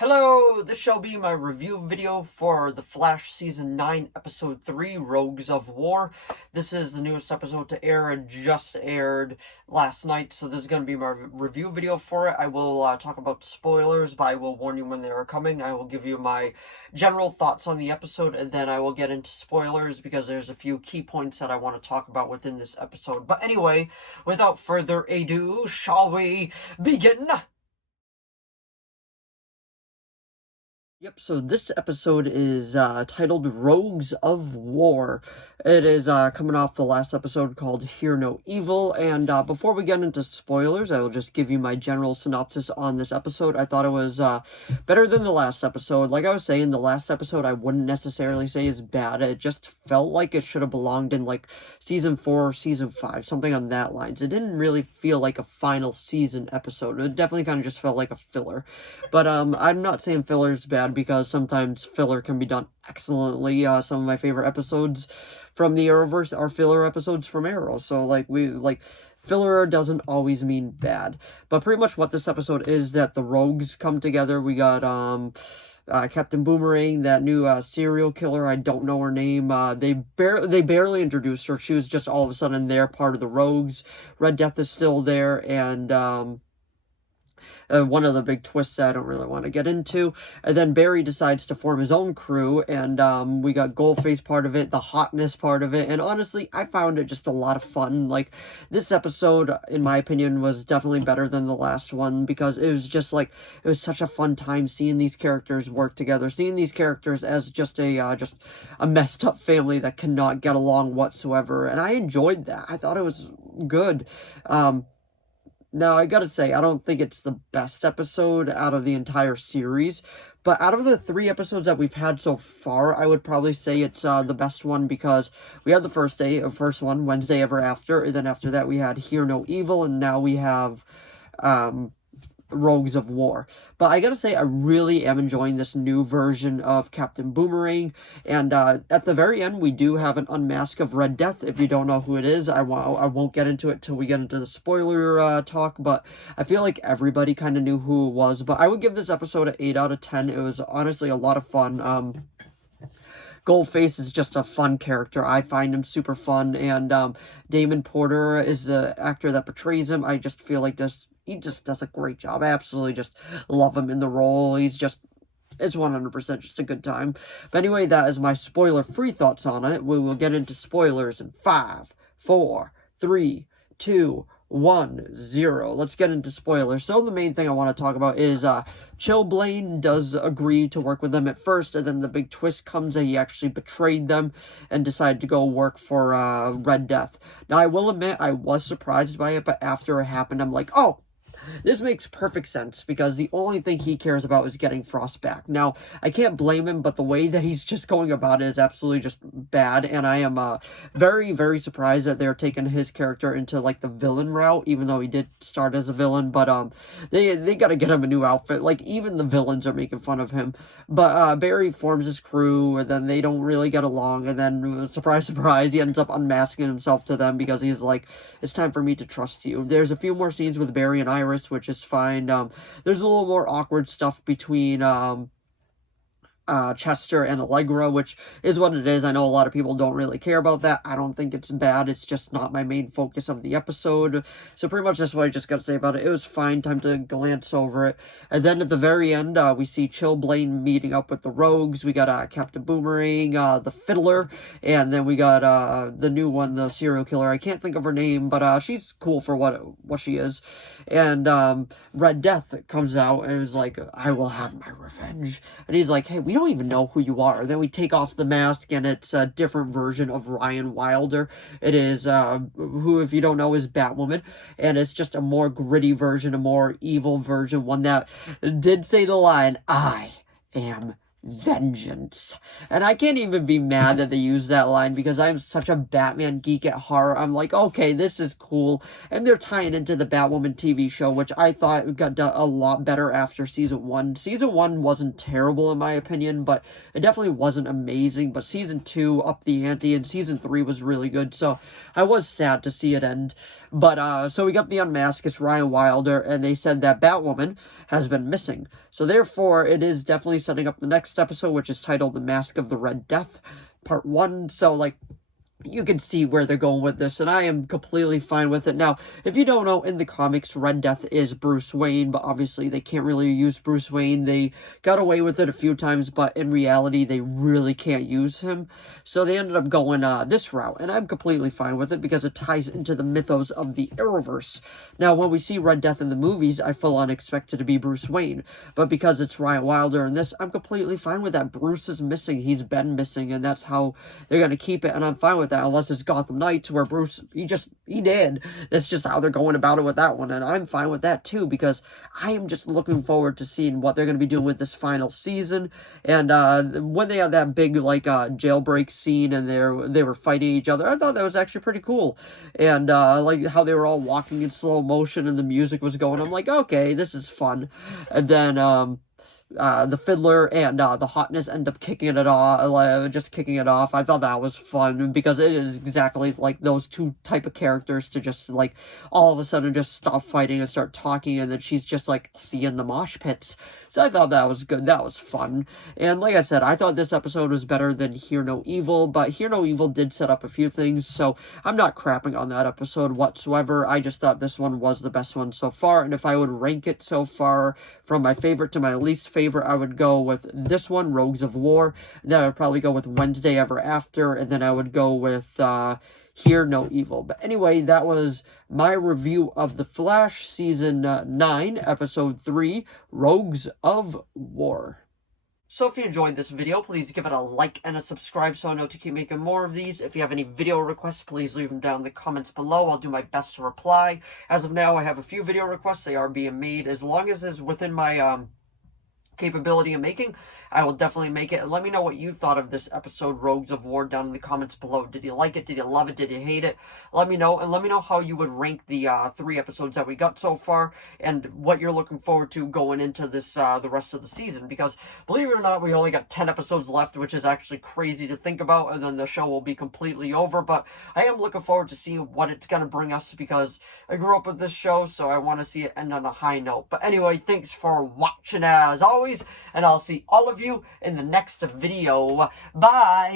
Hello, this shall be my review video for The Flash Season 9, Episode 3, Rogues of War. This is the newest episode to air. It just aired last night, so this is going to be my review video for it. I will talk about spoilers, but I will warn you when they are coming. I will give you my general thoughts on the episode, and then I will get into spoilers, because there's a few key points that I want to talk about within this episode. But anyway, without further ado, shall we begin? Yep, so this episode is titled Rogues of War. It is coming off the last episode called Hear No Evil, and before we get into spoilers, I will just give you my general synopsis on this episode. I thought it was better than the last episode. Like I was saying, the last episode I wouldn't necessarily say is bad. It just felt like it should have belonged in like Season 4 or Season 5, something on that lines. It didn't really feel like a final season episode. It definitely kind of just felt like a filler. But I'm not saying filler is bad, because sometimes filler can be done excellently. Some of my favorite episodes from the Arrowverse are filler episodes from Arrow. So filler doesn't always mean bad. But pretty much what this episode is, that the rogues come together. We got Captain Boomerang, that new serial killer. I don't know her name. They barely introduced her. She was just all of a sudden there, part of the rogues. Red Death is still there, and one of the big twists I don't really want to get into. And then Barry decides to form his own crew, and we got Goldface part of it, the hotness part of it, and honestly, I found it just a lot of fun. Like, this episode, in my opinion, was definitely better than the last one, because it was just like, it was such a fun time seeing these characters work together, seeing these characters as just a messed up family that cannot get along whatsoever, and I enjoyed that. I thought it was good. Now, I gotta say, I don't think it's the best episode out of the entire series, but out of the 3 episodes that we've had so far, I would probably say it's the best one, because we had the first one, Wednesday Ever After, and then after that we had Hear No Evil, and now we have Rogues of War. But I gotta say, I really am enjoying this new version of Captain Boomerang, and at the very end, we do have an unmask of Red Death. If you don't know who it is, I won't get into it till we get into the spoiler talk, but I feel like everybody kind of knew who it was. But I would give this episode an 8 out of 10. It was honestly a lot of fun. Goldface is just a fun character. I find him super fun, and Damon Porter is the actor that portrays him. I just feel like he just does a great job. I absolutely just love him in the role. It's 100% just a good time. But anyway, that is my spoiler-free thoughts on it. We will get into spoilers in 5, 4, 3, 2, 1, 0. Let's get into spoilers. So the main thing I want to talk about is Chillblaine does agree to work with them at first, and then the big twist comes that he actually betrayed them and decided to go work for Red Death. Now, I will admit, I was surprised by it, but after it happened, I'm like, oh, this makes perfect sense, because the only thing he cares about is getting Frost back. Now, I can't blame him, but the way that he's just going about it is absolutely just bad, and I am very, very surprised that they're taking his character into, like, the villain route, even though he did start as a villain. But they gotta get him a new outfit. Like, even the villains are making fun of him. But Barry forms his crew, and then they don't really get along, and then, surprise, surprise, he ends up unmasking himself to them, because he's like, it's time for me to trust you. There's a few more scenes with Barry and Iris, which is fine. There's a little more awkward stuff between Chester and Allegra, which is what it is. I know a lot of people don't really care about that. I don't think it's bad. It's just not my main focus of the episode. So pretty much that's what I just got to say about it. It was fine. Time to glance over it. And then at the very end, we see Chillblaine meeting up with the rogues. We got Captain Boomerang, the Fiddler, and then we got the new one, the serial killer. I can't think of her name, but she's cool for what she is. And Red Death comes out and is like, I will have my revenge. And he's like, hey, we don't even know who you are. Then we take off the mask, and it's a different version of Ryan Wilder. It is, who, if you don't know, is Batwoman. And it's just a more gritty version, a more evil version, one that did say the line, I am vengeance. And I can't even be mad that they used that line because I'm such a Batman geek at heart. I'm like, okay, this is cool. And they're tying into the Batwoman TV show, which I thought got done a lot better after season 1. Season 1 wasn't terrible in my opinion, but it definitely wasn't amazing. But season 2 upped the ante, and season 3 was really good. So I was sad to see it end. But so we got the unmask. It's Ryan Wilder, and they said that Batwoman has been missing. So therefore, it is definitely setting up the next episode, which is titled The Mask of the Red Death, Part 1. So, like, you can see where they're going with this, and I am completely fine with it. Now, if you don't know, in the comics, Red Death is Bruce Wayne, but obviously they can't really use Bruce Wayne. They got away with it a few times, but in reality, they really can't use him. So they ended up going this route, and I'm completely fine with it because it ties into the mythos of the Arrowverse. Now, when we see Red Death in the movies, I full on expect it to be Bruce Wayne, but because it's Ryan Wilder in this, I'm completely fine with that. Bruce is missing. He's been missing, and that's how they're going to keep it, and I'm fine with that, unless it's Gotham Knights, where Bruce, he did. That's just how they're going about it with that one, and I'm fine with that too, because I am just looking forward to seeing what they're going to be doing with this final season. And when they had that big, like, jailbreak scene, and they were fighting each other, I thought that was actually pretty cool. And like how they were all walking in slow motion, and the music was going, I'm like, okay, this is fun. And then the Fiddler and the Hotness end up kicking it off, just kicking it off. I thought that was fun because it is exactly like those two type of characters to just like all of a sudden just stop fighting and start talking, and then she's just like seeing the mosh pits. So I thought that was good. That was fun. And like I said, I thought this episode was better than Hear No Evil, but Hear No Evil did set up a few things, so I'm not crapping on that episode whatsoever. I just thought this one was the best one so far, and if I would rank it so far from my favorite to my least favorite, I would go with this one, Rogues of War, then I would probably go with Wednesday Ever After, and then I would go with Hear No Evil. But anyway, that was my review of The Flash Season 9, Episode 3, Rogues of War. So if you enjoyed this video, please give it a like and a subscribe so I know to keep making more of these. If you have any video requests, please leave them down in the comments below. I'll do my best to reply. As of now, I have a few video requests. They are being made. As long as it's within my capability of making, I will definitely make it. And let me know what you thought of this episode, Rogues of War, down in the comments below. Did you like it? Did you love it? Did you hate it? Let me know. And let me know how you would rank the 3 episodes that we got so far, and what you're looking forward to going into this the rest of the season. Because believe it or not, we only got 10 episodes left, which is actually crazy to think about, and then the show will be completely over. But I am looking forward to seeing what it's going to bring us, because I grew up with this show, so I want to see it end on a high note. But anyway, thanks for watching as always, and I'll see all of you in the next video. Bye!